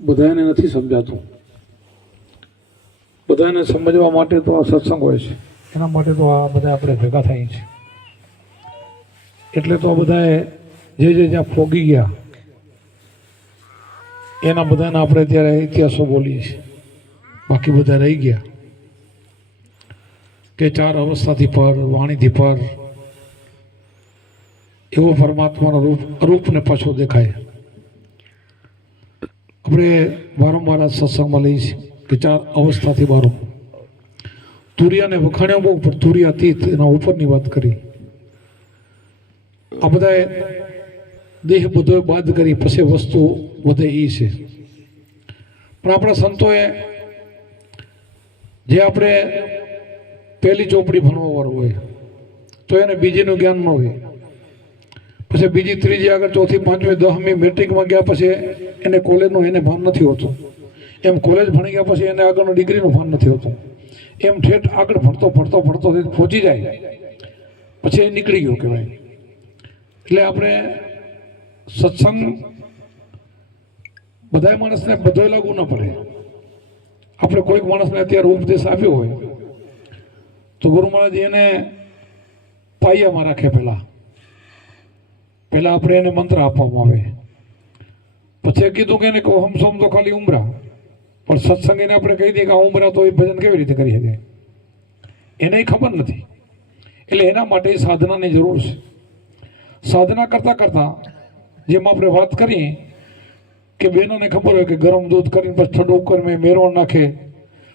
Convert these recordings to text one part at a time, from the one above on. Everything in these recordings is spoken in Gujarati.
બધાને નથી સમજાતું. બધાને સમજવા માટે તો આ સત્સંગ હોય છે, એના માટે તો આ બધા આપણે ભેગા થઈએ છીએ. એટલે તો બધાએ જે જ્યાં ફોગી ગયા એના બધાને આપણે અત્યારે ઇતિહાસો બોલીએ છીએ. બાકી બધા રહી ગયા કે ચાર અવસ્થાથી પર, વાણીથી પર, એવો પરમાત્માનો રૂપને પાછો દેખાય. આપણે વારંવાર આ સત્સંગમાં લઈએ છીએ કે ચાર અવસ્થાથી બારો. તુરિયાને વખાણ્યા બહુ, પણ તુરિયાતીત એના ઉપરની વાત કરી. આ બધાએ દેહ બધો બાદ કરી પછી વસ્તુ વધે એ છે. પણ આપણા સંતોએ જે આપણે પહેલી ચોપડી ભણવા વાળું હોય તો એને બીજીનું જ્ઞાન ન હોય, પછી બીજી ત્રીજી આગળ ચોથી પાંચમી 10મી મેટ્રિકમાં ગયા પછી એને કોલેજનું એને ભાન નથી હોતું. એમ કોલેજ ભણી ગયા પછી એને આગળનું ડિગ્રીનું ભાન નથી હોતું. એમ ઠેઠ આગળ ભણતો પહોંચી જાય પછી એ નીકળી ગયું કહેવાય. એટલે આપણે સત્સંગ બધા માણસને બધો લાગુ ન પડે. આપણે કોઈક માણસને અત્યારે ઉપદેશ આપ્યો હોય તો ગુરુ મહારાજ એને પાયામાં રાખે. પહેલા આપણે એને મંત્ર આપવામાં આવે, પછી કીધું કે એને કહો હમ સોમ તો ખાલી ઉમરા. પણ સત્સંગ એને આપણે કહી દઈએ કે આ ઉમરા તો એ ભજન કેવી રીતે કરી શકે, એને ખબર નથી. એટલે એના માટે સાધનાની જરૂર છે. સાધના કરતાં કરતાં જેમ આપણે વાત કરીએ કે બહેનોને ખબર હોય કે ગરમ દૂધ કરીને પછી ઠંડુ કરીને મેરવણ નાખે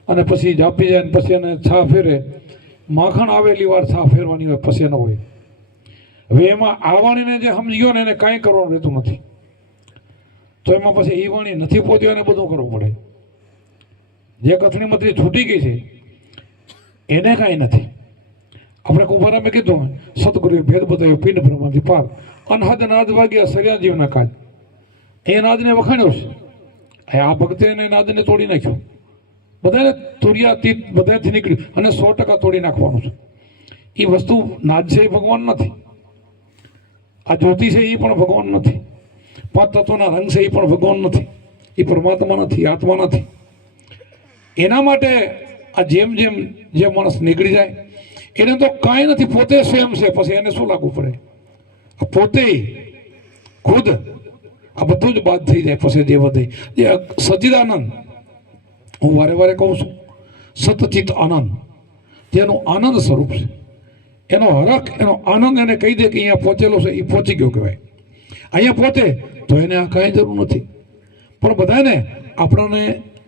અને પછી જાપી જાય, પછી એને છા ફેરે. માખણ આવેલી વાર છા ફેરવાની હોય, પછી એનો હોય. હવે એમાં આ વાણીને જે સમજી ગયો ને એને કાંઈ કરવાનું રહેતું નથી. તો એમાં પછી એ વાણી નથી પહોંચ્યો એને બધું કરવું પડે. જે કથણીમાંથી છૂટી ગઈ છે એને કાંઈ નથી. આપણે કુંભારામે કીધું સદગુરુએ ભેદ બતાવ્યો પિંડ બ્રહ્માથી પાર, અનહદ નાદ વાગ્યા સર્યા જીવના કાજ. એ નાદને વખાણ્યો છે. આ ભક્તે એને નાદને તોડી નાખ્યો. બધાને તુર્યાતીત બધાથી નીકળ્યું અને 100% તોડી નાખવાનું છે. એ વસ્તુ નાદ છે એ ભગવાન નથી. આ જ્યોતિ છે એ પણ ભગવાન નથી. 5 તત્વોના રંગ છે એ પણ ભગવાન નથી. એ પરમાત્મા નથી, આત્મા નથી. એના માટે આ જેમ જે માણસ નીકળી જાય એને તો કાંઈ નથી, પોતે સ્વયં છે. પછી એને શું લાગવું પડે? પોતે ખુદ આ બધું જ બાદ થઈ જાય. પછી જે વધે જે સચ્ચિદાનંદ, હું વારે કહું છું, સતચિત આનંદ જેનું આનંદ સ્વરૂપ છે, એનો હરખ, એનો આનંદ એને કહી દે કે અહીંયા પહોંચેલો છે, એ પહોંચી ગયો કહેવાય. અહીંયા પહોંચે તો એને આ કાંઈ જરૂર નથી. પણ બધાને આપણને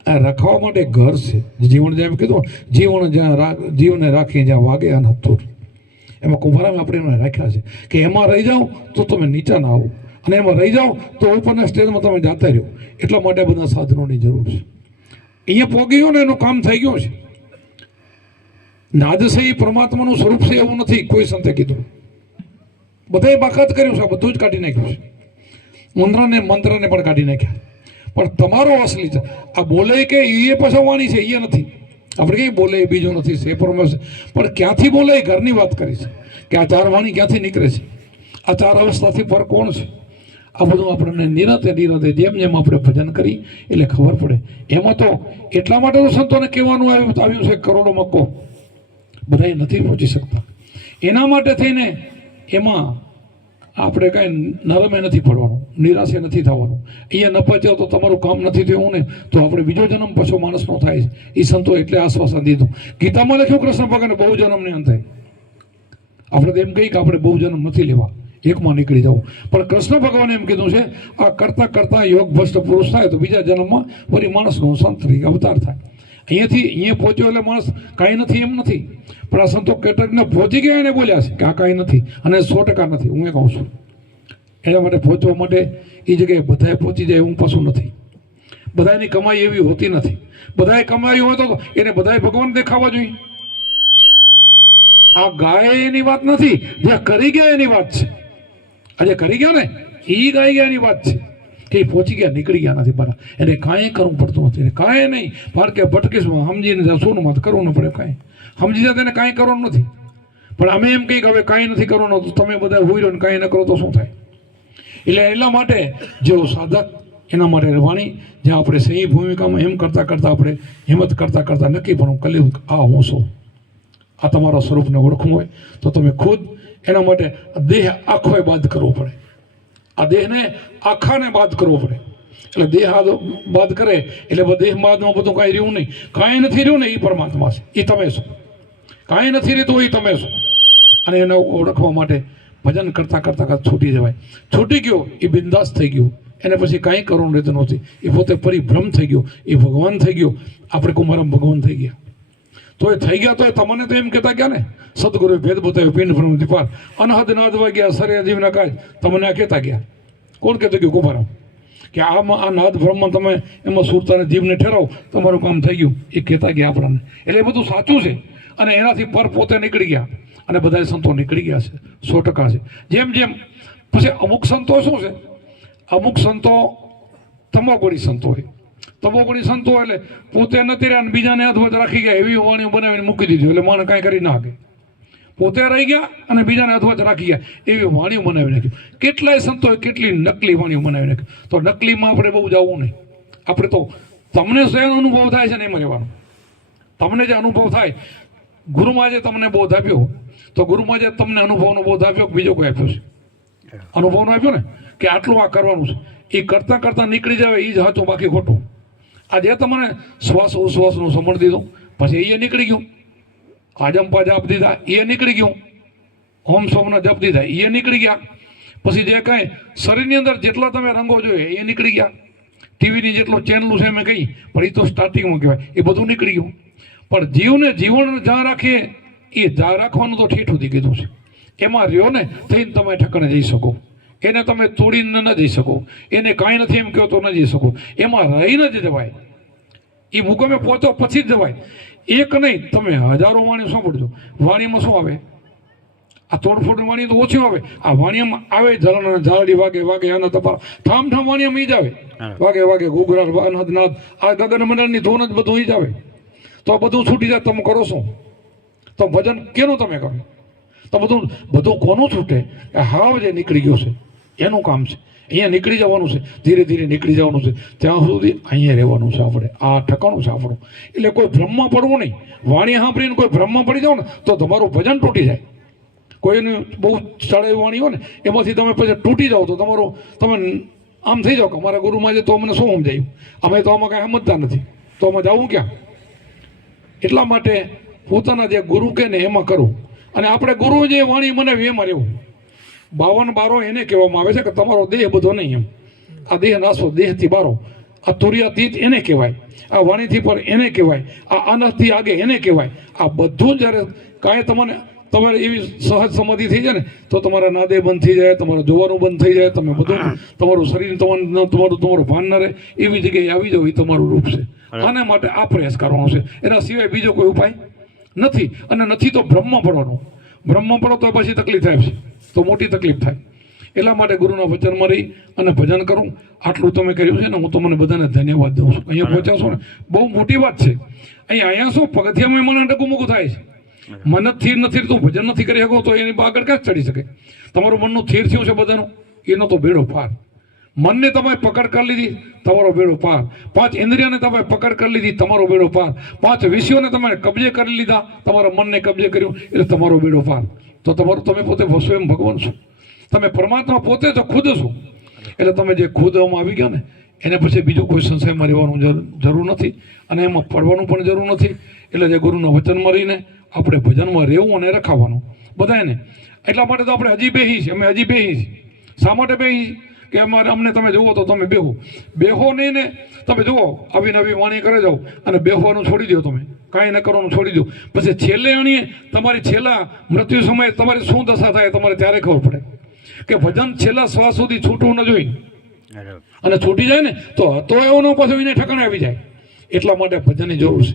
રખાવવા માટે ઘર છે. જીવન જેમ કીધું, જીવને રાખી જ્યાં વાગે અને હથુર. એમાં કુંભારામાં આપણે એને રાખ્યા છે કે એમાં રહી જાઓ તો તમે નીચા ના આવો, અને એમાં રહી જાઓ તો ઉપરના સ્ટેજમાં તમે જાતા રહ્યો. એટલા માટે બધા સાધનોની જરૂર છે. અહીંયા પોગી ગયો ને એનું કામ થઈ ગયું છે. નાદ છે એ પરમાત્માનું સ્વરૂપ છે એવું નથી કોઈ સંતે કીધું. બધાએ બાકાત કર્યું છે, બધું જ કાઢી નાખ્યું છે. મંત્રને પણ કાઢી નાખ્યા. પણ તમારો અસલી છે આ બોલે કે એ પાછો વાણી છે, એ નથી. આપણે કઈ બોલે એ બીજું નથી, છે પરમેશ્વર. પણ ક્યાંથી બોલે એ ઘરની વાત કરી છે કે આ 4 વાણી ક્યાંથી નીકળે છે, આ 4 અવસ્થાથી પર કોણ છે. આ બધું આપણને નિરતે જેમ આપણે ભજન કરી એટલે ખબર પડે. એમાં તો એટલા માટે તો સંતોને કહેવાનું આવ્યું છે કરોડો મક્કો બધા નથી પહોંચી શકતા. એના માટે થઈને એમાં આપણે કાંઈ નરમે નથી પડવાનું, નિરાશે નથી થવાનું. અહીંયા ન પહોંચ્યો તો તમારું કામ નથી થયું ને તો આપણે બીજો જન્મ પાછો માણસનો થાય છે. એ સંતો એટલે આશ્વાસન દીધું. ગીતામાં લખ્યું કૃષ્ણ ભગવાને બહુ જન્મને અંત થાય. આપણે તો એમ કહીએ કે આપણે બહુ જન્મ નથી લેવા, એકમાં નીકળી જવું. પણ કૃષ્ણ ભગવાને એમ કીધું છે આ કરતા યોગ ભ્રષ્ટ પુરુષ થાય તો બીજા જન્મમાં ફરી માણસનો સંત તરીકે અવતાર થાય. અહીંયા પહોંચ્યો એટલે માણસ કાંઈ નથી એમ નથી. પણ આ સંતો કેટરને પહોંચી ગયા એને બોલ્યા છે કે આ કાંઈ નથી અને 100% નથી. હું એ કહું છું એના માટે પહોંચવા માટે એ જગ્યાએ બધાએ પહોંચી જાય એવું પાછું નથી. બધાની કમાઈ એવી હોતી નથી. બધાએ કમાઈ હોય તો એને બધાએ ભગવાન દેખાવા જોઈએ. આ ગાય એની વાત નથી, જે કરી ગયા એની વાત છે. આજે કરી ગયા ને એ ગાઈ ગયા એની વાત છે કે પહોંચી ગયા, નીકળી ગયા નથી. બરાબર એને કાંઈ કરવું પડતું નથી. એને કાંઈ નહીં પારકે ભટકીશમાં સમજીને શું મત કરવું ન પડે. કાંઈ સમજી જાય તેને કાંઈ કરવાનું નથી. પણ અમે એમ કહીએ કે હવે કાંઈ નથી કરવાનું, તો તમે બધા હોઈ રહ્યો ને કાંઈ ન કરો તો શું થાય? એટલે એટલા માટે જેવો સાધક એના માટે વાણી જ્યાં આપણે સહી ભૂમિકામાં એમ કરતાં કરતાં આપણે હિંમત કરતાં કરતાં નક્કી પણ કલ્યું આ હું છું, આ તમારા સ્વરૂપને ઓળખવું હોય તો તમે ખુદ એના માટે દેહ આખોય બાદ કરવો પડે, આ દેહને આખાને બાદ કરવો પડે. એટલે દેહ બાદ કરે એટલે દેહ બાદમાં બધું કાંઈ રહ્યું નહીં, કાંઈ નથી રહ્યું ને એ પરમાત્મા છે, એ તમે છો. કાંઈ નથી રહેતું એ તમે છો. અને એને ઓળખવા માટે ભજન કરતાં કરતાં છૂટી જવાય. છૂટી ગયો એ બિંદાસ થઈ ગયું, એને પછી કાંઈ કરવાનું રહેતું નથી. એ પોતે પરિભ્રમ થઈ ગયો, એ ભગવાન થઈ ગયો. આપણે કુમારમ ભગવાન થઈ ગયા. તો એ થઈ ગયા તો તમને તો એમ કહેતા ગયા ને સદગુરુએ ભેદ બતાવ્યો પિંડ ભ્રમ પાર અનહદ નાદ વાગ્યા સરે જીવના કાજ, તમને આ કહેતા ગયા. કોણ કહેતું ગયું? કુમારમ. કે આમાં આ નાદ ભ્રમમાં તમે એમાં સુરતાને જીવને ઠેરાવો તમારું કામ થઈ ગયું, એ કહેતા ગયા આપણને. એટલે એ બધું સાચું છે અને એનાથી પર પોતે નીકળી ગયા અને બધા સંતો નીકળી ગયા છે, 100% છે. જેમ જેમ પછી અમુક સંતો શું છે, અમુક સંતો તમોગુણી સંતો હોય. તમોગુણી સંતો એટલે પોતે નથી રહ્યા અને બીજાને હાથવચ રાખી ગયા એવી વાણીઓ બનાવીને મૂકી દીધી, એટલે માણસ કાંઈ કરી ના શકે. પોતે રહી ગયા અને બીજાને હાથવચ રાખી ગયા એવી વાણીઓ બનાવી નાખ્યું. કેટલાય સંતોએ કેટલી નકલી વાણીઓ બનાવી નાખ્યું. તો નકલીમાં આપણે બહુ જવું નહીં. આપણે તો તમને શેનો અનુભવ થાય છે ને એમાં રહેવાનું. તમને જે અનુભવ થાય, ગુરુમાં જે તમને બોધ આપ્યો, તો ગુરુમાં જે તમને અનુભવનો બોધ આપ્યો બીજો કોઈ આપ્યો છે? અનુભવનો આપ્યો ને કે આટલું આ કરવાનું છે, એ કરતાં કરતાં નીકળી જાય એ જ સાચું, બાકી ખોટું. આ જે તમને શ્વાસ ઉશ્વાસનું સમણ દીધું પછી એ નીકળી ગયું. આજંપા જાપ દીધા એ નીકળી ગયું. ઓમ સોમના જપ દીધા એ નીકળી ગયા. પછી જે કાંઈ શરીરની અંદર જેટલા તમે રંગો જોઈએ એ નીકળી ગયા. ટીવીની જેટલું ચેનલું છે મેં કહી, પણ એ તો સ્ટાર્ટિંગમાં કહેવાય, એ બધું નીકળી ગયું. પણ જીવને જીવન જ્યાં રાખીએ એ જ્યાં રાખવાનું તો ઠીઠ સુધી કીધું છે. એમાં રહ્યો ને થઈને તમે ઠકણે જઈ શકો. એને તમે તોડીને ન જઈ શકો. એને કાંઈ નથી એમ કહો તો ન જઈ શકો. એમાં રહીને જ જવાય. એ મુકામે પહોંચો પછી જ જવાય. એક નહીં, તમે હજારો વાણી સાંભળજો. વાણીમાં શું આવે? આ તોડફોડ વાણી તો ઓછી આવે. આ વાણીમાં આવે ઝલણ ઝાલડી વાગે વાગે આના તમારા ઠામ ઠામ વાણીમાં ઈ જ આવે. વાગે વાગે ઘૂઘરા અનહદ નાદ આ ગગન મંડળની ધૂન જ બધું ઈ જ આવે. તો આ બધું છૂટી જાય તમે કરો શું? તો ભજન કેનું તમે કરો? તો બધું કોનું છૂટે? હાવ જે નીકળી ગયો છે એનું કામ છે. અહીંયા નીકળી જવાનું છે, ધીરે ધીરે નીકળી જવાનું છે. ત્યાં સુધી અહીંયા રહેવાનું છે આપણે. આ ઠકાણું છે આપણું. એટલે કોઈ ભ્રમમાં પડવું નહીં. વાણી સાંભળીને કોઈ ભ્રમમાં પડી જાઓ ને તો તમારું ભજન તૂટી જાય. કોઈની બહુ ચડાવી વાણી હોય ને એમાંથી તમે પછી તૂટી જાઓ તો તમારું તમે આમ થઈ જાઓ કે અમારા ગુરુમાં છે તો અમને શું સમજાયું, અમે તો આમાં કાંઈ સમજતા નથી, તો અમે જવું ક્યાં? એટલા માટે પોતાના જે ગુરુ કે ને એમાં કરવું. અને આપણે ગુરુ જે વાણી બનાવી એમાં રહેવું. 52 બારો એને કહેવામાં આવે છે કે તમારો દેહ બધો નહીં એમ. આ દેહ નાશો, દેહથી બારો. આ તુર્યાતીત એને કહેવાય. આ વાણીથી પર એને કહેવાય. આ આનંદથી આગે એને કહેવાય. આ બધું જ્યારે કાંઈ તમારે એવી સહજ સમાધિ થઈ જાય ને તો તમારા નાદે બંધ થઈ જાય, તમારું જોવાનું બંધ થઈ જાય, તમે બધું તમારું શરીર તમારું ભાન ન રહે એવી જગ્યાએ આવી જાવ. એ તમારું રૂપ છે. આના માટે આ પ્રયાસ કરવાનો છે. એના સિવાય બીજો કોઈ ઉપાય નથી. અને નથી તો બ્રહ્મ પડવાનું. બ્રહ્મ પડો તો પછી તકલીફ થાય છે, તો મોટી તકલીફ થાય. એટલા માટે ગુરુના વચનમાં રહી અને ભજન કરું. આટલું તમે કર્યું છે ને, હું તમને બધાને ધન્યવાદ દઉં છું. અહીંયા પહોંચ્યા છો ને બહુ મોટી વાત છે. અહીંયા શું પગથિયામાં મને ડગુમુગું થાય છે. મન થીર નથી, તું ભજન નથી કરી શકો તો એની આગળ ક્યાં ચડી શકે? તમારું મનનું થીર થયું છે બધાનું, એનો તો બેડો પાર. મનને તમે પકડ કરી લીધી, તમારો બેડો પાર. 5 ઇન્દ્રિયોને તમે પકડ કરી લીધી, તમારો બેડો પાર. 5 વિષયોને તમે કબજે કરી લીધા, તમારા મનને કબજે કર્યું, એટલે તમારો બેડો પાર. તો તમારું તમે પોતે સ્વયં ભગવાન છો. તમે પરમાત્મા પોતે તો ખુદ છો. એટલે તમે જે ખુદમાં આવી ગયા ને એને પછી બીજું કોઈ સંશયમાં રહેવાનું જરૂર નથી અને એમાં પડવાનું પણ જરૂર નથી. એટલે જે ગુરુના વચનમાં રહીને આપણે ભજનમાં રહેવું અને રખાવાનું બધાને. એટલા માટે તો આપણે હજી બેહી છીએ. અમે હજી બેહી છીએ. શા માટે બેહી? કે અમને તમે જુઓ તો તમે બેહો નહીં ને. તમે જુઓ આવી નવી વાણી કરે જાઓ અને બેહવાનું છોડી દો. તમે કાંઈ ન કરવાનું છોડી દો. પછી છેલ્લે અણીએ તમારી છેલ્લા મૃત્યુ સમયે તમારી શું દશા થાય તમારે ત્યારે ખબર પડે કે ભજન છેલ્લા શ્વાસ સુધી છૂટવું ન જોઈએ. અને છૂટી જાય ને તો એનો પાછો એને ઠકાણે આવી જાય. એટલા માટે ભજનની જરૂર છે.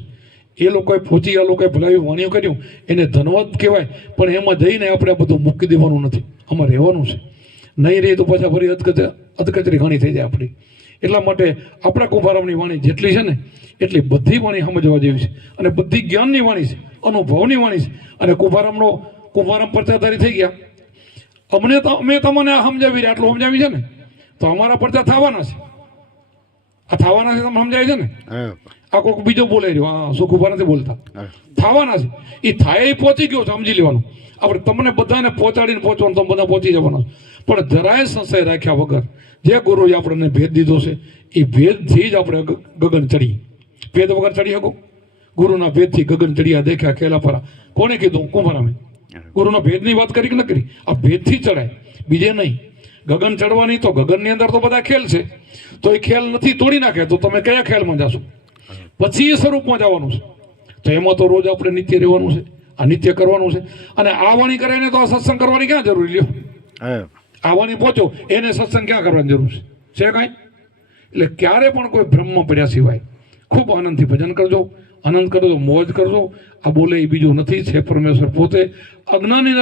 એ લોકોએ પહોંચી, આ લોકોએ ભલાવી વાણીઓ કર્યું એને ધન્યવાદ કહેવાય. પણ એમાં જઈને આપણે બધું મૂકી દેવાનું નથી. આમાં રહેવાનું છે. નહીં રહી તો પાછા ફરી અધકચરી ઘણી થઈ જાય આપણી. એટલા માટે આપણા કુંભારામની વાણી જેટલી છે ને એટલી બધી વાણી સમજવા જેવી છે. અને બધી જ્ઞાનની વાણી છે, અનુભવની વાણી છે. અને કુંભારામ પરચાધારી થઈ ગયા. અમે તમને આ સમજાવી રહ્યા, આટલું સમજાવી છે ને તો અમારા પરચા થવાના છે. આ થવાના છે, તમને સમજાય છે ને? આ કોઈક બીજો બોલે રહ્યો, હા સુખુભા નથી બોલતા, થવાના છે. એ થાય એ પહોંચી ગયો છે, સમજી લેવાનું. આપણે તમને બધાને પહોંચાડીને પહોંચવાનું, તમે બધા પહોંચી જવાના. પણ જરાય સંશય રાખ્યા વગર જે ગુરુએ આપણને ભેદ દીધો છે એ ભેદથી જ આપણે ગગન ચડી. ભેદ વગર ચડી શકો? ગુરુના ભેદથી ગગન ચડ્યા દેખ્યા ખેલા પરા. કોને કીધું? કુંભારામે. ગુરુના ભેદની વાત કરી કે ન કરી? આ ભેદથી ચડાય, બીજે નહીં. ગગન ચડવાની તો ગગનની અંદર તો બધા ખેલ છે, તો એ ખેલ નથી તોડી નાખે તો તમે કયા ખેલમાં જશો? પછી એ સ્વરૂપમાં જવાનું છે. તો એમાં તો રોજ આપણે નિત્ય રહેવાનું છે, આ નિત્ય કરવાનું છે. અને આ વાણી કરીને તો આ સત્સંગ કરવાની ક્યાં જરૂરી લ્યો? આ વાણી પહોંચો એને સત્સંગ ક્યાં કરવાની જરૂર છે કાંઈ? એટલે ક્યારે પણ કોઈ બ્રહ્મ પડ્યા સિવાય ખૂબ આનંદથી ભજન કરજો, આનંદ કરજો, મોજ કરજો. આ બોલે એ બીજું નથી, છે પરમેશ્વર પોતે. અજ્ઞાની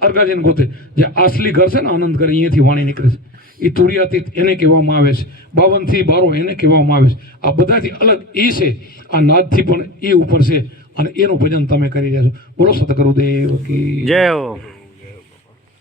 અર્ગાજીને ગોતે જે આસલી ઘર છે ને આનંદ કરે, અહીંયાથી વાણી નીકળે છે. એ તુર્યાતીત એને કહેવામાં આવે છે, 52 થી 12 એને કહેવામાં આવે છે. આ બધાથી અલગ એ છે, આ નાદથી પણ એ ઉપર છે, અને એનું ભજન તમે કરી રહ્યા છો. બોલો સતગુરુદેવ કી જય હો.